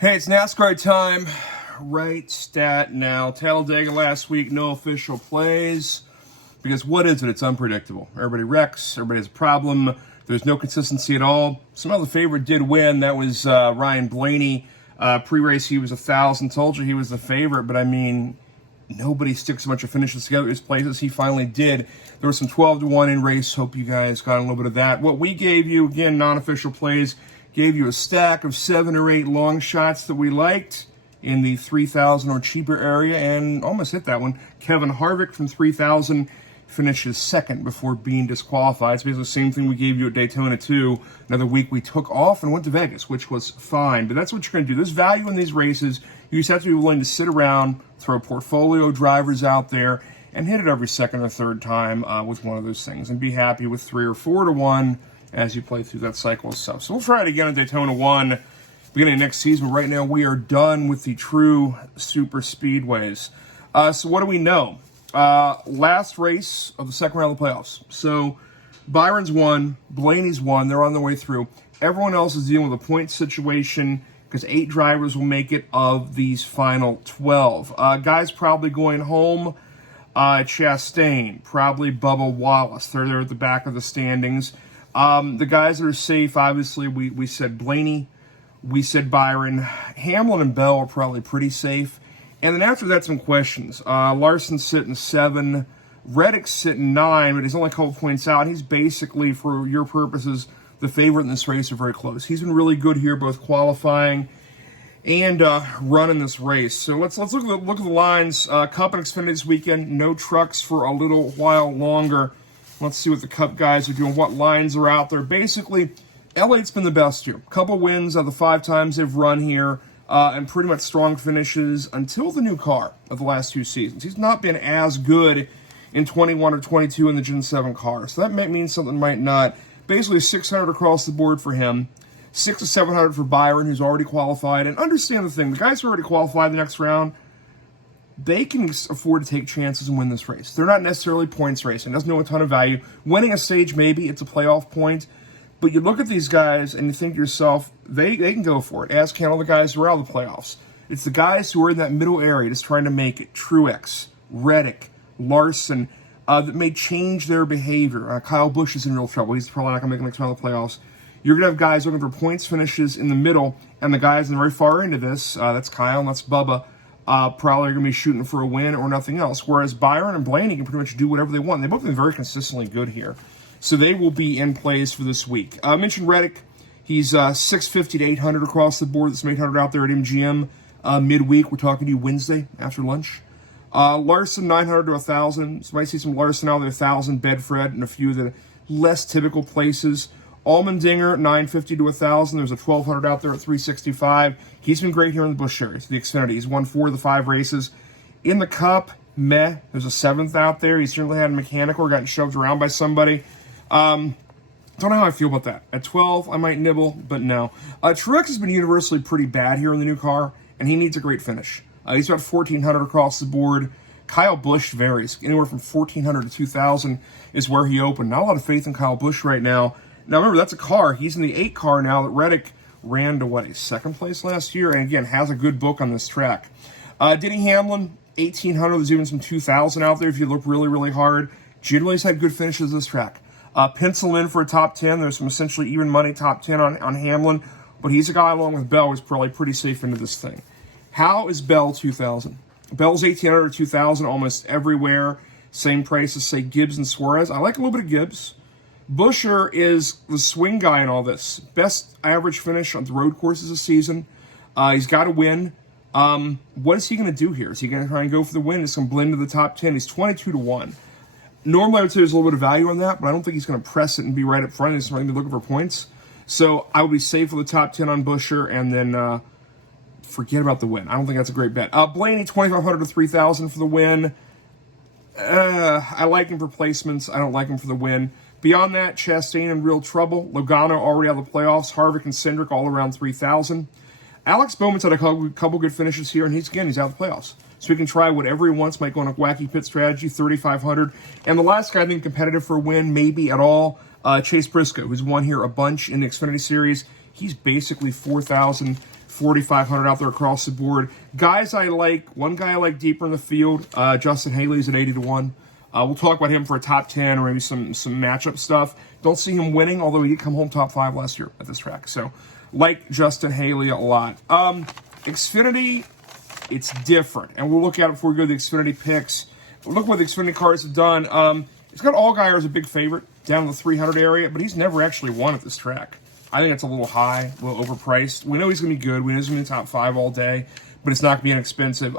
Hey, it's NASCAR time. Right stat now. Talladega last week, no official plays. Because what is it? It's unpredictable. Everybody wrecks. Everybody has a problem. There's no consistency at all. Somehow the favorite did win. That was Ryan Blaney. Pre-race, he was 1,000. Told you he was the favorite. But, I mean, nobody sticks a bunch of finishes together as places. He finally did. There was some 12-1 in race. Hope you guys got a little bit of that. What we gave you, again, non-official plays, gave you a stack of 7 or 8 long shots that we liked in the 3,000 or cheaper area, and almost hit that one. Kevin Harvick from 3,000 finishes second before being disqualified. It's basically the same thing we gave you at Daytona 2. Another week we took off and went to Vegas, which was fine. But that's what you're going to do. There's value in these races. You just have to be willing to sit around, throw portfolio drivers out there, and hit it every second or third time with one of those things, and be happy with 3 or 4 to 1 as you play through that cycle of stuff. So we'll try it again at Daytona 1, beginning of next season. Right now, we are done with the true super speedways. So what do we know? Last race of the second round of the playoffs. So Byron's won, Blaney's won, they're on their way through. Everyone else is dealing with a point situation because 8 drivers will make it of these final 12. Guys probably going home. Chastain, probably Bubba Wallace. They're there at the back of the standings. The guys that are safe, obviously, we said Blaney, we said Byron. Hamlin and Bell are probably pretty safe. And then after that, some questions. Larson's sitting 7. Reddick's sitting 9, but he's only a couple points out. He's basically, for your purposes, the favorite in this race. Are very close. He's been really good here, both qualifying and running this race. So let's look at the lines. Cup and Xfinity this weekend. No trucks for a little while longer. Let's see what the Cup guys are doing, what lines are out there. Basically, Elliott's been the best here. Couple wins out of the 5 times they've run here, and pretty much strong finishes until the new car of the last 2 seasons. He's not been as good in 21 or 22 in the Gen 7 car, so that might mean something might not. Basically, 600 across the board for him, 600 to 700 for Byron, who's already qualified. And understand the thing, the guys who already qualified the next round, they can afford to take chances and win this race. They're not necessarily points racing. It doesn't know a ton of value. Winning a stage, maybe. It's a playoff point. But you look at these guys and you think to yourself, they can go for it, as can all the guys who are out of the playoffs. It's the guys who are in that middle area just trying to make it. Truex, Reddick, Larson, that may change their behavior. Kyle Busch is in real trouble. He's probably not going to make the next round of the playoffs. You're going to have guys looking for points finishes in the middle, and the guys in the very far end of this, that's Kyle and that's Bubba, probably are going to be shooting for a win or nothing else. Whereas Byron and Blaney can pretty much do whatever they want. They've both been very consistently good here. So they will be in plays for this week. I mentioned Reddick. He's 650 to 800 across the board. There's some 800 out there at MGM midweek. We're talking to you Wednesday after lunch. Larson, 900 to 1,000. So you might see some Larson out there, 1,000, Bedford, and a few of the less typical places. Allmendinger, 950 to 1,000. There's a 1,200 out there at 365. He's been great here in the Busch Series, the Xfinity. He's won 4 of the 5 races. In the Cup, meh. There's a 7th out there. He certainly had a mechanical or gotten shoved around by somebody. Don't know how I feel about that. At 12, I might nibble, but no. Truex has been universally pretty bad here in the new car, and he needs a great finish. He's about 1,400 across the board. Kyle Busch varies. Anywhere from 1,400 to 2,000 is where he opened. Not a lot of faith in Kyle Busch right now. Now, remember, that's a car. He's in the 8 car now that Reddick ran to, a 2nd place last year? And, again, has a good book on this track. Denny Hamlin, 1,800. There's even some 2,000 out there if you look really, really hard. Generally has had good finishes this track. Pencil in for a top 10. There's some essentially even money top 10 on Hamlin. But he's a guy, along with Bell, who's probably pretty safe into this thing. How is Bell 2,000? Bell's 1,800 to 2,000 almost everywhere. Same price as, say, Gibbs and Suarez. I like a little bit of Gibbs. Buescher is the swing guy in all this. Best average finish on the road courses this season. He's got to win. What is he going to do here? Is he going to try and go for the win? Is going to blend to the top 10? He's 22 to 1. Normally, I would say there's a little bit of value on that, but I don't think he's going to press it and be right up front. He's going to be looking for points. So I would be safe with the top 10 on Buescher and then forget about the win. I don't think that's a great bet. Blaney, 2,500 to 3,000 for the win. I like him for placements. I don't like him for the win. Beyond that, Chastain in real trouble. Logano already out of the playoffs. Harvick and Cindric all around 3,000. Alex Bowman's had a couple good finishes here, and he's out of the playoffs. So he can try whatever he wants, might go on a wacky pit strategy, 3,500. And the last guy I think competitive for a win, maybe at all, Chase Briscoe, who's won here a bunch in the Xfinity Series. He's basically 4,000. 4,500 out there across the board. Guys I like, one guy I like deeper in the field, Justin Haley's at 80 to 1. We'll talk about him for a top 10 or maybe some matchup stuff. Don't see him winning, although he did come home top 5 last year at this track. So, like Justin Haley a lot. Xfinity, it's different. And we'll look at it before we go to the Xfinity picks. We'll look what the Xfinity cars have done. It's got Allgaier as a big favorite down in the 300 area, but he's never actually won at this track. I think it's a little high, a little overpriced. We know he's going to be good. We know he's going to be in the top 5 all day, but it's not going to be inexpensive.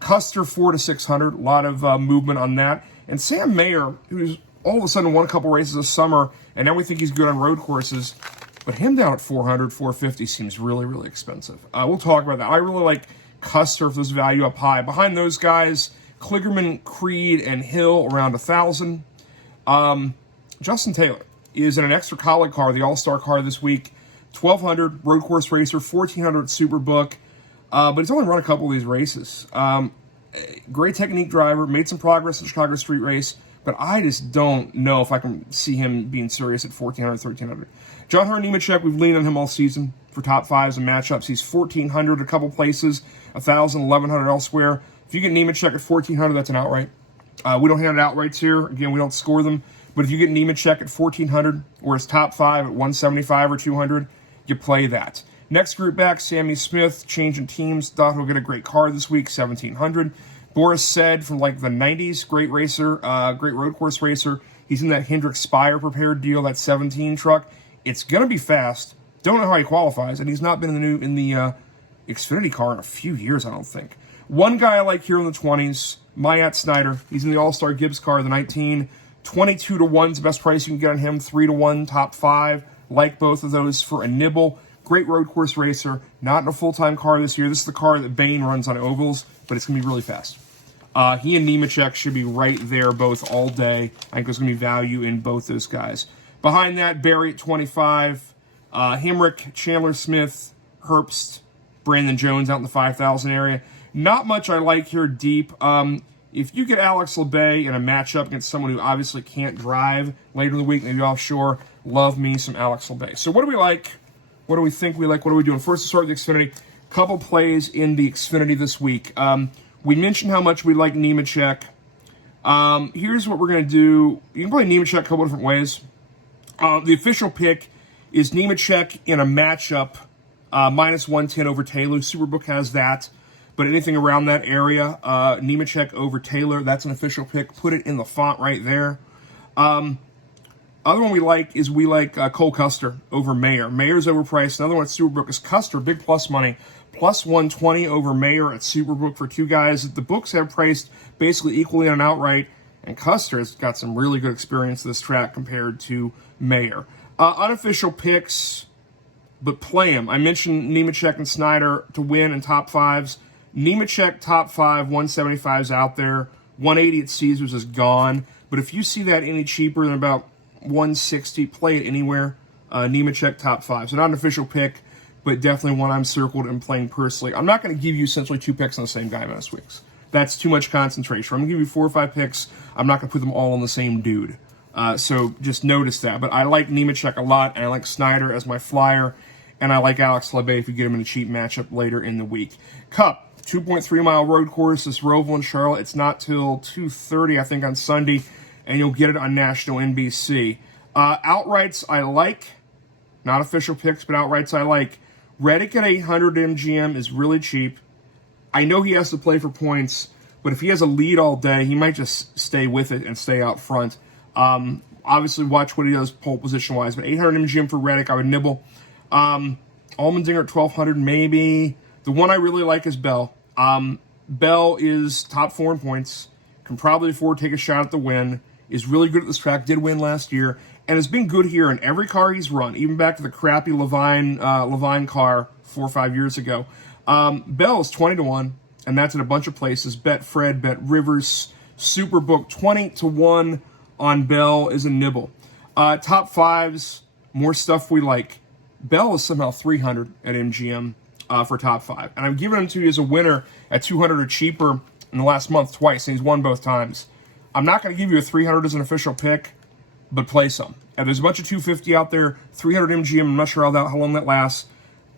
Custer 4 to 600, a lot of movement on that. And Sam Mayer, who's all of a sudden won a couple races this summer, and now we think he's good on road courses, but him down at 400, 450 seems really, really expensive. We'll talk about that. I really like Custer for this value up high. Behind those guys, Kligerman, Creed, and Hill around 1,000. Justin Taylor is in an extra colleague car, the All-Star car this week. 1,200 road course racer, 1,400 Superbook. But he's only run a couple of these races. Great technique driver, made some progress in the Chicago Street Race, but I just don't know if I can see him being serious at 1,400, 1,300. John Hunter Nemechek, we've leaned on him all season for top 5s and matchups. He's 1,400 a couple places, 1,000, 1,100 elsewhere. If you get Nemechek at 1,400, that's an outright. We don't hand out outrights here. Again, we don't score them. But if you get Nemechek at 1,400 or his top 5 at 175 or 200, you play that. Next group back, Sammy Smith, changing teams. Thought he'll get a great car this week, 1,700. Boris said from like the 90s, great racer, great road course racer. He's in that Hendrick Spire prepared deal, that 17 truck. It's going to be fast. Don't know how he qualifies, and he's not been in the Xfinity car in a few years, I don't think. One guy I like here in the 20s, Mayat Snyder. He's in the All-Star Gibbs car, the 19. 22 to 1 is the best price you can get on him. 3 to 1, top 5. Like both of those for a nibble. Great road course racer. Not in a full-time car this year. This is the car that Bain runs on ovals, but it's going to be really fast. He and Nemechek should be right there both all day. I think there's going to be value in both those guys. Behind that, Barry at 25. Hemrick, Chandler Smith, Herbst, Brandon Jones out in the 5,000 area. Not much I like here deep. If you get Alex LeBay in a matchup against someone who obviously can't drive later in the week, maybe offshore, love me some Alex LeBay. So what do we like? What do we think we like? What are we doing? First, to start with the Xfinity. Couple plays in the Xfinity this week. We mentioned how much we like Nemechek. Here's what we're going to do. You can play Nemechek a couple different ways. The official pick is Nemechek in a matchup, minus 110 over Taylor. Superbook has that. But anything around that area, Nemechek over Taylor, that's an official pick. Put it in the font right there. Other one we like is Cole Custer over Mayer. Mayer's overpriced. Another one at Superbook is Custer, big plus money. Plus 120 over Mayer at Superbook for two guys that the books have priced basically equally on an outright. And Custer has got some really good experience this track compared to Mayer. Unofficial picks, but play them. I mentioned Nemechek and Snyder to win in top 5s. Nemechek top 5, 175 is out there. 180 at Caesars is gone. But if you see that any cheaper than about 160, play it anywhere. Nemechek top 5. So not an official pick, but definitely one I'm circled and playing personally. I'm not going to give you essentially 2 picks on the same guy most weeks. That's too much concentration. I'm going to give you 4 or 5 picks. I'm not going to put them all on the same dude. So just notice that. But I like Nemechek a lot, and I like Snyder as my flyer, and I like Alex LeBay if you get him in a cheap matchup later in the week. Cup. 2.3-mile road course, this ROVAL in Charlotte. It's not till 2:30, I think, on Sunday, and you'll get it on national NBC. Outrights I like. Not official picks, but outrights I like. Reddick at 800 MGM is really cheap. I know he has to play for points, but if he has a lead all day, he might just stay with it and stay out front. Obviously, watch what he does pole position-wise, but 800 MGM for Reddick, I would nibble. Allmendinger at 1,200, maybe. The one I really like is Bell. Bell is top 4 in points, can probably afford to take a shot at the win, is really good at this track, did win last year, and has been good here in every car he's run, even back to the crappy Levine car 4 or 5 years ago. Bell is 20 to 1, and that's in a bunch of places. Bet Fred, Bet Rivers, Superbook, 20 to 1 on Bell is a nibble. Top 5s, more stuff we like. Bell is somehow 300 at MGM. For top 5. And I'm giving him to you as a winner at 200 or cheaper in the last month twice, and he's won both times. I'm not going to give you a 300 as an official pick, but play some. And there's a bunch of 250 out there, 300 MGM, I'm not sure how long that lasts.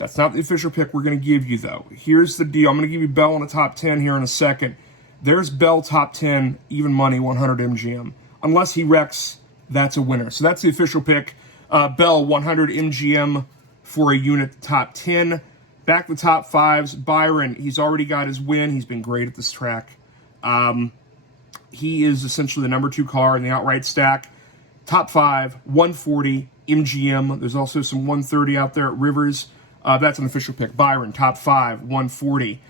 That's not the official pick we're going to give you, though. Here's the deal. I'm going to give you Bell in the top 10 here in a second. There's Bell top 10, even money, 100 MGM. Unless he wrecks, that's a winner. So that's the official pick. Bell, 100 MGM for a unit top 10. Back to the top 5s. Byron, he's already got his win. He's been great at this track. He is essentially the number 2 car in the outright stack. Top 5, 140 MGM. There's also some 130 out there at Rivers. That's an official pick. Byron, top 5, 140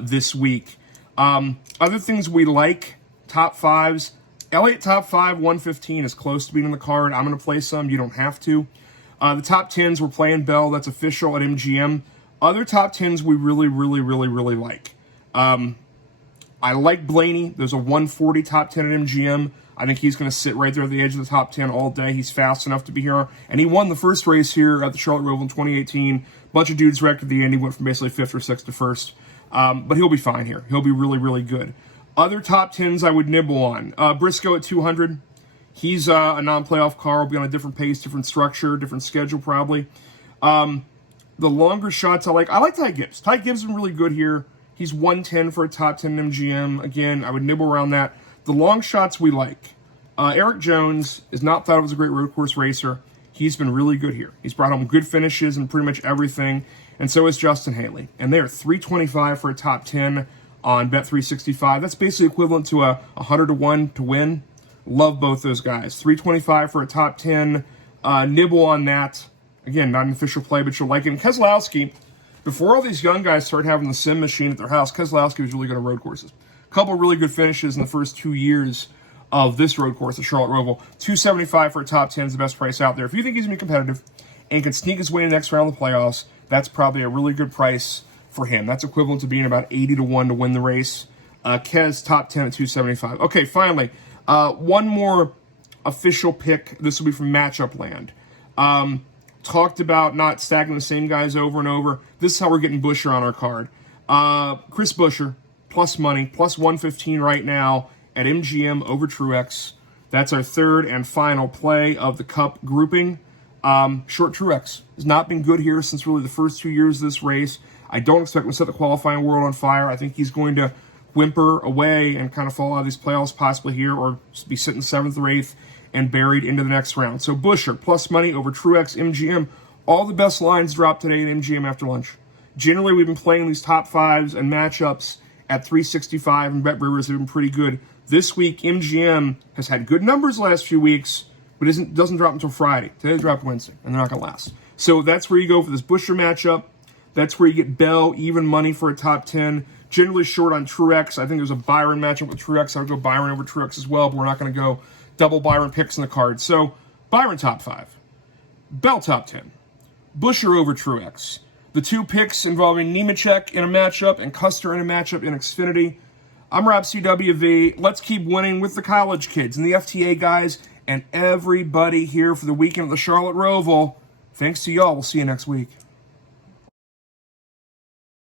this week. Other things we like, top 5s. Elliott, top 5, 115 is close to being on the card. I'm going to play some. You don't have to. The top 10s, we're playing Bell. That's official at MGM. Other top 10s we really like. I like Blaney. There's a 140 top 10 at MGM. I think he's going to sit right there at the edge of the top 10 all day. He's fast enough to be here. And he won the first race here at the Charlotte Roval in 2018. Bunch of dudes wrecked at the end. He went from basically 5th or 6th to 1st. But he'll be fine here. He'll be really good. Other top 10s I would nibble on. Briscoe at 200. He's a non-playoff car. Will be on a different pace, different structure, different schedule probably. The longer shots I like Ty Gibbs. Ty Gibbs has been really good here. He's 110 for a top 10 MGM. Again, I would nibble around that. The long shots we like. Eric Jones is not thought of as a great road course racer. He's been really good here. He's brought home good finishes and pretty much everything. And so is Justin Haley. And they're 325 for a top 10 on Bet365. That's basically equivalent to a 100 to 1 to win. Love both those guys. 325 for a top 10. Nibble on that. Again, not an official play, but you'll like it. And Keselowski, before all these young guys started having the sim machine at their house, Keselowski was really good at road courses. A couple of really good finishes in the first 2 years of this road course, the Charlotte Roval. 275 for a top 10 is the best price out there. If you think he's going to be competitive and can sneak his way in the next round of the playoffs, that's probably a really good price for him. That's equivalent to being about 80 to 1 to win the race. Kez, top 10 at 275. Okay, finally, one more official pick. This will be from Matchup Land. Talked about not stacking the same guys over and over. This is how we're getting Buescher on our card. Chris Buescher, plus money, plus 115 right now at MGM over Truex. That's our third and final play of the Cup grouping. Short Truex has not been good here since really the first 2 years of this race. I don't expect him to set the qualifying world on fire. I think he's going to whimper away and kind of fall out of these playoffs possibly here or be sitting 7th or 8th and buried into the next round. So Buescher, plus money over Truex, MGM. All the best lines dropped today at MGM after lunch. Generally, we've been playing these top 5s and matchups at 365, and Bet Brewers have been pretty good. This week, MGM has had good numbers the last few weeks, but doesn't drop until Friday. Today they drop Wednesday, and they're not going to last. So that's where you go for this Buescher matchup. That's where you get Bell, even money for a top 10. Generally short on Truex. I think there's a Byron matchup with Truex. I would go Byron over Truex as well, but we're not going to go double Byron picks in the card. So Byron top 5. Bell top 10. Buescher over Truex. The 2 picks involving Nemechek in a matchup and Custer in a matchup in Xfinity. I'm Rob CWV. Let's keep winning with the college kids and the FTA guys and everybody here for the weekend of the Charlotte Roval. Thanks to y'all. We'll see you next week.